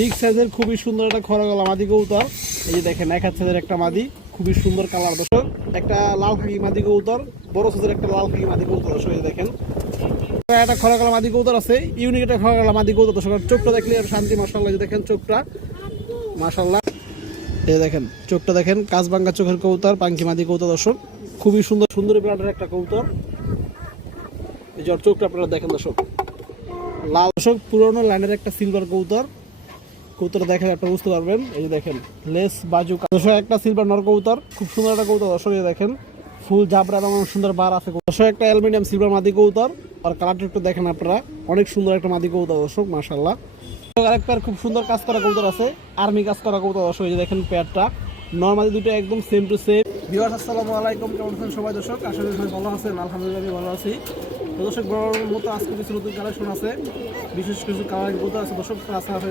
Big সাইজের খুবই সুন্দর একটা খরা গলা মাদি কৌতর এই যে দেখেন, এক হাত একটা মাদি, খুবই সুন্দর কালার দর্শক। একটা লাল খাকি মাদি কৌতর বড় সাইজের একটা লাল খাকি মাদি কৌতর দর্শক দেখেন। একটা খরা গলা মাদি কৌতর আছে ইউনিক একটা খরা গলা মাদি কৌতর দর্শক চোখটা দেখলে শান্তি মাসাল্লাহ দেখেন চোখটা। মাসাল্লাহ এই দেখেন, চোখটা দেখেন কাজবাঙ্গা চোখের কৌতর পাঙ্কি মাদি কৌতর দর্শক। খুবই সুন্দর, সুন্দরী প্লাটের একটা কৌতর এই যে চোখটা আপনারা দেখেন দর্শক। লাল দর্শক, পুরোনো লাইনের একটা সিলভার কৌতর কৌতর দেখে আপনারা বুঝতে পারবেন। এই যে দেখেন, লেস বাজু দর্শক, একটা সিলভার নর কৌতর খুব সুন্দর একটা কৌতর দর্শক দেখেন, ফুল জাবরা এবং সুন্দর বার আছে দর্শক, একটা অ্যালুমিনিয়াম সিলভার মাদি কৌতর আর কালারটা একটু দেখেন আপনারা, অনেক সুন্দর একটা মাদি কৌতর দর্শক মাশাল্লাহ আরেক খুব সুন্দর কাজ করা কৌতর আছে আর্মি কাজ করা কৌতর দর্শক, এই যে দেখেন পেয়ারটা নর্মালি দুটো একদম সেম টু সেম ভিউয়ার্স আসসালামু আলাইকুম, কেমন আছেন সবাই দর্শক? আশা করি ভালো আছেন, আলহামদুলিল্লাহ ভালো আছি। দর্শক বড় মতো আজকে কিছু নতুন কালেকশন আছে। বিশেষ কিছু কালারিং কৌতর আছে, দর্শক রাস্তা আছে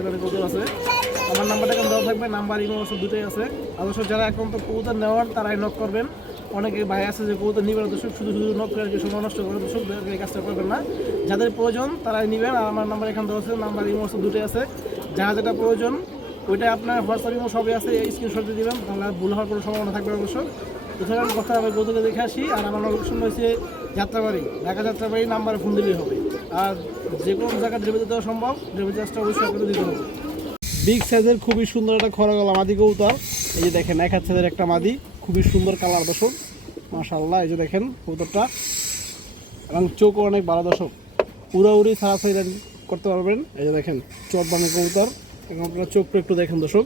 আমার নাম্বারটা কেমন দেওয়া থাকবে নাম্বার ইমো আছে দুটোই আছে। আর দর্শক, যারা এখন তো কৌতর নেওয়ার, তারাই নক করবেন। অনেকে ভাই আছে যে কৌতর নিবেন দর্শক, শুধু শুধু নক করে সময় নষ্ট করে, দর্শক, এই কাজটা করবেন না। যাদের প্রয়োজন, তারাই নেবেন। আর আমার নাম্বার এখানে দেওয়া আছে নাম্বার ইমো আছে দুটোই আছে। যার যেটা প্রয়োজন, ওইটা আপনার হোয়াটসঅ্যাপ ইমো সবই আছে, এই স্ক্রিনশট দিয়ে দিবেন। তাহলে ভুল হওয়ার কোনো সম্ভাবনা থাকবে না অবশ্য তো ধরেন কথা হবে গৌতমকে দেখে আসি, আর আমার লোকেশন হয়েছে যাত্রাবাড়ি, ঢাকা যাত্রাবাড়ি নাম্বারে ফোন দিলেই হবে। আর যে কোনো জায়গায় ডেলিভারি দেওয়া সম্ভব ডেলিভারি চার্জটা অবশ্যই আপনাকে দিতে হবে। বিগ সাইজের খুবই সুন্দর একটা খরা গলা মাদি কৌতার এই যে দেখেন, এক হাত সাইজের একটা মাদি, খুবই সুন্দর কালার দর্শক। মাশাল্লাহ এই যে দেখেন কৌতরটা এবং চোখও অনেক ভালো দর্শক। উড়াউড়ি সারাসারি করতে পারবেন। এই যে দেখেন, চোখ বানে কবুতর। এবং আপনার চোখটা একটু দেখেন দর্শক।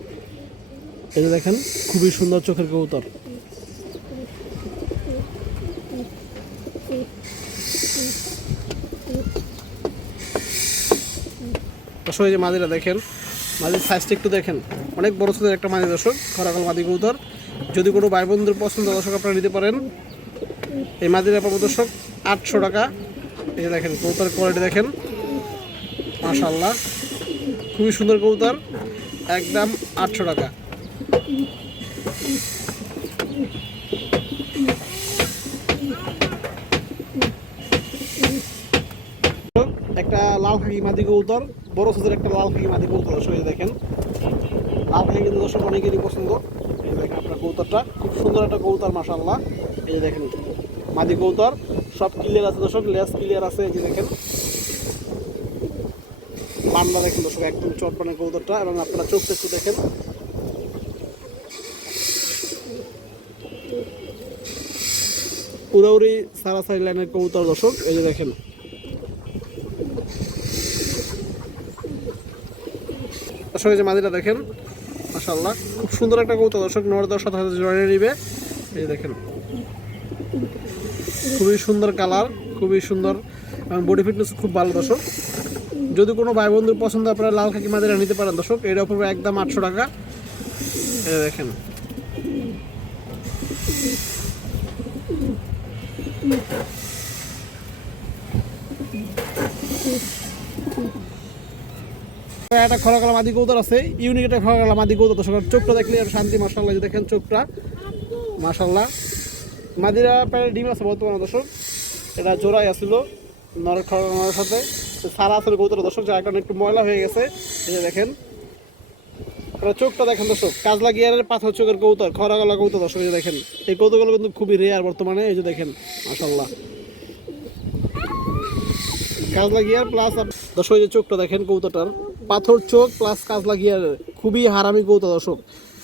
এই যে দেখেন, খুবই সুন্দর চোখের কবুতর। দর্শক, এই যে মাদিরা দেখেন, মাদির সাইজটা একটু দেখেন। অনেক বড় সাইজের একটা মাদি দর্শক খরাকাল মাদি কবুতর। যদি কোনো ভাই বন্ধুর পছন্দ দর্শক, আপনারা নিতে পারেন। এই মাদিরা পাবো দর্শক, আটশো টাকা। এই দেখেন কবুতর কোয়ালিটি দেখেন। মাশাল্লাহ খুবই সুন্দর কবুতর। একদম আটশো টাকা একটা খাকি মাদি কবুতর, বড় সাইজের একটা লাল খাকি মাদি কবুতর এই দেখেন। লাল খাকি কিন্তু দর্শক অনেকেরই পছন্দ। দেখেন আপনার কবুতরটা, খুব সুন্দর একটা কবুতর মাশাল্লাহ এই দেখেন, মাদি কবুতর, সব ক্লিয়ার আছে দর্শক লেস ক্লিয়ার আছে, এই যে দেখেন। পান্না দেখেন দর্শক, একদম চটপানের কবুতরটা, এবং আপনারা চোখটা একটু দেখেন। পুরোপুরি সারা সারি লাইনের কবুতর দর্শক, এই যে দেখেন। দর্শক যে মাদিটা দেখেন মাশাল্লাহ খুব সুন্দর একটা কবুতর। দর্শক নর দশ সাথে সাথে নিবে। এই দেখেন, খুবই সুন্দর কালার, খুবই সুন্দর, এবং বডি ফিটনেস খুব ভালো দর্শক। যদি কোনো ভাই বন্ধুর পছন্দ, আপনারা লাল খাকি মাদিরা নিতে পারেন দর্শক। এটা পড়বে একদম আটশো টাকা। এই দেখেন একটা খরাকালা মাদি কৌতর আছে ইউনিক একটা খরাকালা মাদি কৌতর দর্শক আর চোখটা দেখলে আর শান্তি মাসাল্লাহ দেখেন চোখটা। মাসাল্লাহ মাদিরা প্রায় ডিম আছে বর্তমানে, দর্শক। এটা জোড়াই আসছিল নর খরার সাথে। সারা আসলে কৌতর দর্শক, যার কারণে একটু ময়লা হয়ে গেছে। এই যে দেখেন। চোখটা দেখেন, দর্শক। কাজলা গিয়ারের পাথর চোখের কৌতর খরাগলা কৌতর দর্শক, এই দেখেন। এই কৌতরগুলো কিন্তু খুবই রেয়ার বর্তমানে, এই যে দেখেন। মাসাল্লাহ কাজলা গিয়ার প্লাস দর্শক যে চোখটা দেখেন কৌতরটার পাথর চোখ প্লাস কাজ লাগিয়ে খুবই হারামি কৌতা দর্শক।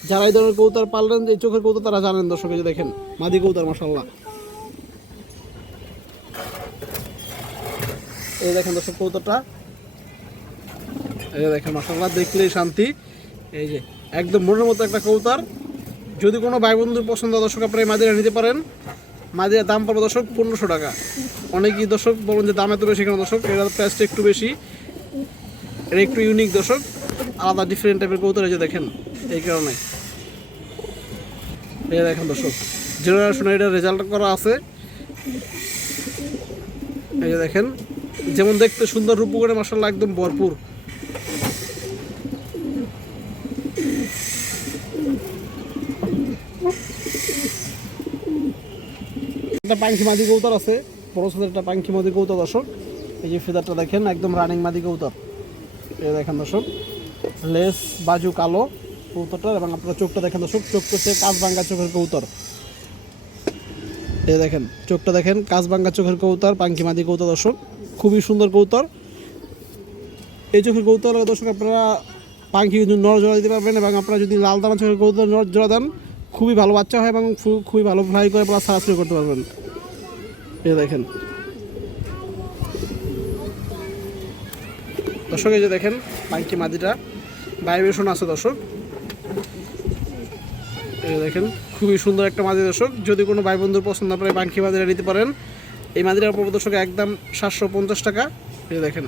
যারা এই ধরনের কৌতার পাললেন যে চোখের কৌতর তারা জানেন, দর্শক যে দেখেন, মাদি কৌতার মাসাল্লাহ এই দেখেন, দর্শক কৌতরটা এই যে দেখেন মাসাল্লাহ দেখলেই শান্তি। এই যে, একদম মনের মতো একটা কৌতার যদি কোনো ভাই বন্ধুর পছন্দ, দর্শক, আপনারা এই মাদিরা নিতে পারেন। মাদিরার দাম পাবো দর্শক, পনেরোশো টাকা। অনেকই, দর্শক, বলেন যে দাম এত বেশি কেন, দর্শক? এটার প্রাইসটা একটু বেশি। এটা একটু ইউনিক দর্শক। আলাদা ডিফারেন্ট টাইপের কৌতর এই দেখেন, এই কারণে। এই দেখেন দর্শক জেনারেশনে এটা রেজাল্ট করা আছে। এই যে দেখেন, যেমন দেখতে সুন্দর রূপ করে মাসাল্লাহ একদম ভরপুর। একটা পাঙ্খি মাদি কৌতর আছে, বড় সাথে একটা পাঙ্খি মাদি কৌতর দর্শক। এই যে ফেদারটা দেখেন, একদম রানিং মাদি কৌতর এই দেখেন দর্শক, লেস, বাজু, কালো কবুতরটার এবং আপনারা চোখটা দেখেন দর্শক চোখটা হচ্ছে কাজ ভাঙ্গা চোখের কবুতর। এই দেখেন, চোখটা দেখেন কাজ ভাঙ্গা চোখের কবুতর পাঙ্কি মাদি কবুতর দর্শক, খুবই সুন্দর কবুতর। এই চোখের কবুতর, দর্শক, আপনারা পাঙ্কি নর জোড়া দিতে পারবেন এবং আপনারা যদি লাল দানা চোখের কবুতর নর জোড়া দেন, খুবই ভালো বাচ্চা হয় এবং খুবই ভালো ফ্লাই করে প্লাস সারাসরি করতে পারবেন। এ দেখেন দর্শক, এই যে দেখেন, পাইকি মাদিটা। ভাইব্রেশন আছে দর্শক। দেখেন, খুবই সুন্দর একটা মাদি দর্শক। যদি কোনো ভাই বন্ধুর পছন্দ আপনার বাঙ্কি মাদিরা নিতে পারেন। এই মাদিরার উপর দর্শক, একদম সাতশো পঞ্চাশ টাকা। দেখেন,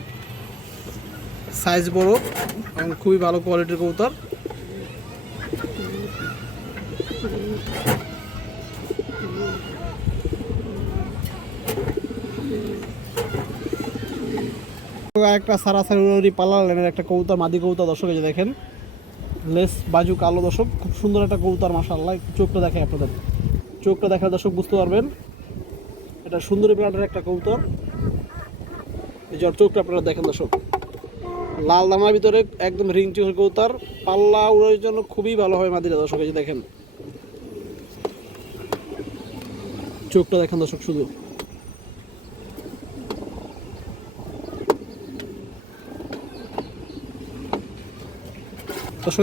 সাইজ বড় এবং খুবই ভালো কোয়ালিটির কবুতর। একটা সারাসারি পাল্লা লাইনের একটা কবুতর, মাদি কবুতর দর্শক যে দেখেন। লেস, বাজু, কালো দর্শক, খুব সুন্দর একটা কবুতর, মাশাআল্লাহ। একটু চোখটা দেখে আপনাদের। চোখটা দেখা দর্শক বুঝতে পারবেন, এটা সুন্দরী প্লাটের একটা কবুতর। এই যে চোখটা আপনারা দেখেন দর্শক। লাল দামার ভিতরে একদম রিং চোখের কবুতর। পাল্লা উড়ার জন্য খুবই ভালো হয় মাদিরা দর্শক, এই যে দেখেন। চোখটা দেখেন দর্শক শুধু।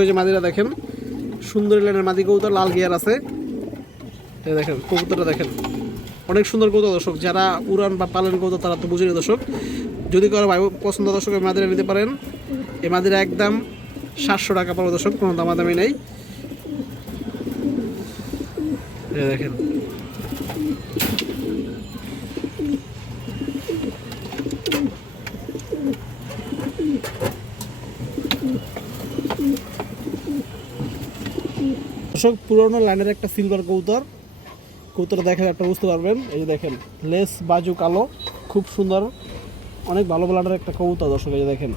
এই যে মাদিরা দেখেন, সুন্দরী লাইনের মাদি কবুতর, লাল গিয়ার আছে। দেখেন, কবুতরটা দেখেন। অনেক সুন্দর কবুতর দর্শক, যারা উড়ান বা পালন কবুতর, তারা তো বুঝিনি দর্শক। যদি কারও ভাই পছন্দ দর্শক, এই মাদিরা নিতে পারেন। এই মাদিরা একদম সাতশো টাকা পড়বে দর্শক, কোনো দামাদামি নেই। দেখেন দর্শক, পুরোনো লাইনের একটা সিলভার কবুতর। কবুতর দেখে আপনারা বুঝতে পারবেন। এই যে দেখেন, লেস বাজু কালো, খুব সুন্দর, অনেক ভালো ব্লাডের একটা কবুতর দর্শক, এই যে দেখেন।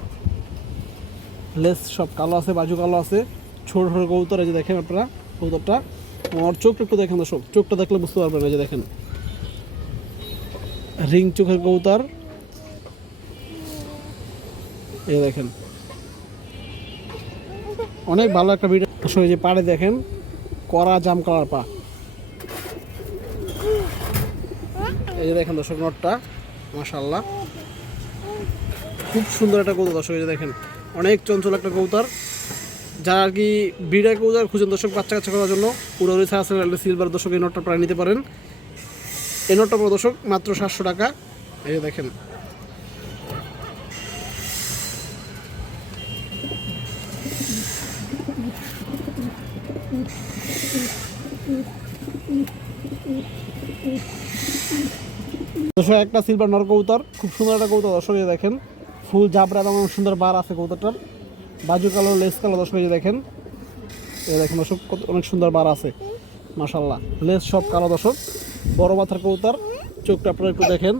লেস সব কালো আছে, বাজু কালো আছে, ছোট ছোট কবুতর, এই যে দেখেন আপনারা কবুতরটা। আমার চোখটা একটু দেখেন দর্শক, চোখটা দেখলে বুঝতে পারবেন, এই যে দেখেন। রিং চোখের কবুতর। এই দেখেন। অনেক ভালো একটা ভিডিও যে পাড়ে দেখেন কড়া জাম কালার পা। এই যে দেখেন দর্শক, নটটা। মাশাল্লাহ খুব সুন্দর একটা কবুতর দর্শক, এই যে দেখেন। অনেক চঞ্চল একটা কবুতর। যারা আর কি বিড়ার কবুতর খুঁজেন দর্শক, বাচ্চা কাচ্চা করার জন্য, পুরো ছাড়া সিলভার। দর্শক, এই নটটা প্রায় নিতে পারেন। এই নটটা, দর্শক, মাত্র সাতশো টাকা। এই দেখেন দর্শক একটা সিলভার নর কবুতর, খুব সুন্দর একটা কবুতর, দর্শক দেখেন, ফুল জাবরা এবং সুন্দর বার আছে কবুতরটার। বাজু কালো, লেস কালো, দর্শক দেখেন এ দেখেন দর্শক অনেক সুন্দর বার আছে মাশাল্লাহ লেস সব কালো দর্শক, বড় মাথার কবুতর, চোখটা আপনারা একটু দেখেন।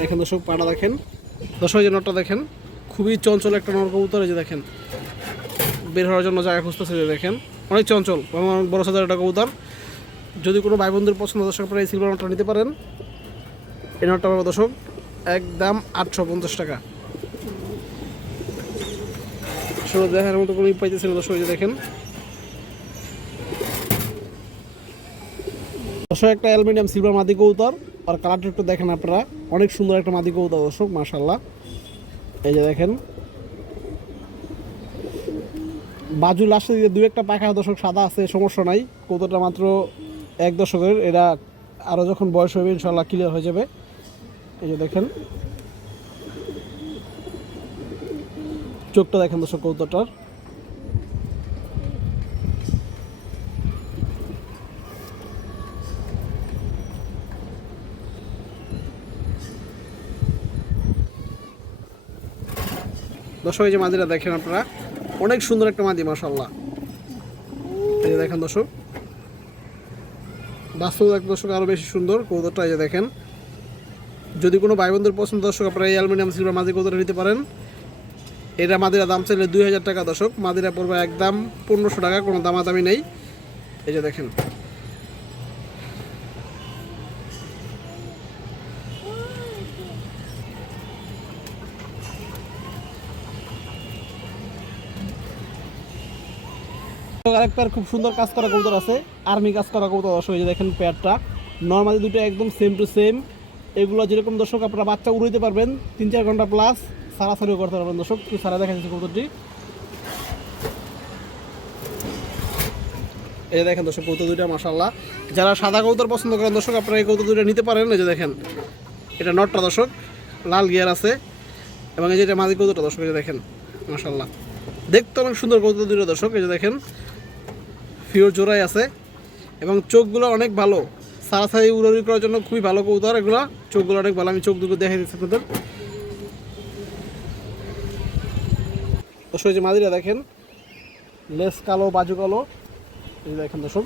দেখেন দর্শক, পাটা দেখেন। দর্শক যে নটটা দেখেন, খুবই চঞ্চল একটা নর কবুতর, এই যে দেখেন। বের হওয়ার জন্য জায়গা খুঁজতেছে যে দেখেন। অনেক চঞ্চল, বড় সাজার একটা কবুতর। যদি কোনো ভাই বন্ধুর পছন্দ দর্শক আপনারা এই সিলভার নটটা নিতে পারেন। এই নটটা পাবো দর্শক, একদম আটশো পঞ্চাশ টাকা। দেখার মতো কোনো ই পাইতেছি না দর্শক যে দেখেন। দর্শক, একটা অ্যালুমিনিয়াম সিলভার মাদি কবুতর আর কালারটা একটু দেখেন আপনারা। অনেক সুন্দর একটা মাদি কবুতর দর্শক মাশাল্লাহ এই যে দেখেন। বাজু লাস্টে দু একটা পাখা দর্শক, সাদা আছে, সমস্যা নাই। কবুতরটা মাত্র এক দশকের, এরা আরও যখন বয়স হবে ইনশাল্লাহ ক্লিয়ার হয়ে যাবে। এই যে দেখেন। চোখটা দেখেন দর্শক কবুতরটার দর্শক, এই যে মাদিরা দেখেন আপনারা। অনেক সুন্দর একটা মাদি মাশাল্লাহ এই যে দেখেন দর্শক। বাস্তব দর্শক আরও বেশি সুন্দর কৌদরটা এই যে দেখেন। যদি কোনো ভাই বন্ধুর পছন্দ দর্শক, আপনারা এই অ্যালুমিনিয়াম সিলভার মাদি কৌদরটা নিতে পারেন। এটা মাদিরা দাম চাইলে দুই হাজার টাকা দর্শক, মাদিরা পড়বে একদম পনেরোশো টাকা, কোনো দামাদামি নেই। এই যে দেখেন। আরেক খুব সুন্দর কাজ করা কবুতর আছে। আর্মি কাজ করা কবুতর দর্শক, এই যে দেখেন পেয়ারটা নর্মালি দুটো একদম সেম টু সেম এগুলো যেরকম দর্শক, আপনারা বাচ্চা উড়াইতে পারবেন। তিন চার ঘণ্টা প্লাস সারাসারিও করতে পারবেন দর্শক। কি সারা দেখা যাচ্ছে কবুতরটি? এই দেখেন দর্শক কৌতুক দুইটা মাসাল্লাহ যারা সাদা কৌতর পছন্দ করেন দর্শক, আপনারা এই কৌতুক দুইটা নিতে পারেন। এই যে দেখেন, এটা নটটা দর্শক। লাল গিয়ার আছে। এবং এই যে এটা মাদি কৌতুকটা দর্শক, এই যে দেখেন মাসাল্লাহ দেখতে অনেক সুন্দর কৌতুক দুইটা দর্শক, এই যে দেখেন। ফিওর জোড়াই আছে এবং চোখগুলো অনেক ভালো। সারাসারি উড়ি করার জন্য খুবই ভালো কৌতর এগুলো চোখগুলো অনেক ভালো। আমি চোখ দুটো দেখাই দিচ্ছি আপনাদের। দর্শক যে মাদিরা দেখেন। লেস কালো, বাজু কালো। এই দেখেন দর্শক।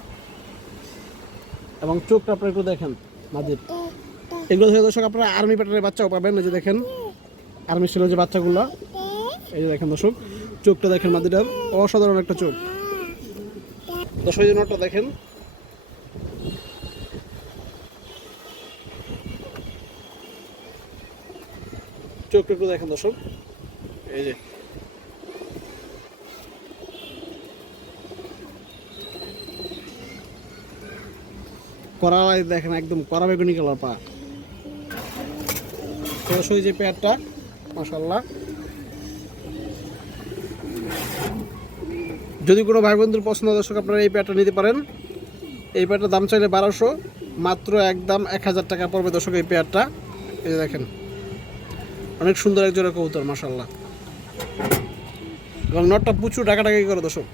এবং চোখটা আপনারা একটু দেখেন, মাদির। এগুলো থেকে দর্শক, আপনারা আর্মি প্যাটার্নের বাচ্চাও পাবেন। এই যে দেখেন আর্মি ছিল যে বাচ্চাগুলো। এই যে দেখেন দর্শক, চোখটা দেখেন মাদিটার অসাধারণ একটা চোখ। এই নটটা দেখেন। চোখটা একটু দেখেন দর্শক। এই যে। করা দেখেন একদম করা বেগুনি কালার পা সেই যে পেয়ারটা মাসাল্লাহ যদি কোনো ভাই বন্ধুর পছন্দ দর্শক, আপনারা এই প্যাটটা নিতে পারেন। এই প্যাটটার দাম চাইলে বারোশো, মাত্র একদম এক হাজার টাকা পড়বে দর্শক, এই পেয়ারটা এই দেখেন, অনেক সুন্দর একজোড়া কবুতর মাসাল্লাহ এবং নটটা প্রচুর টাকা টাকাই করে, দর্শক।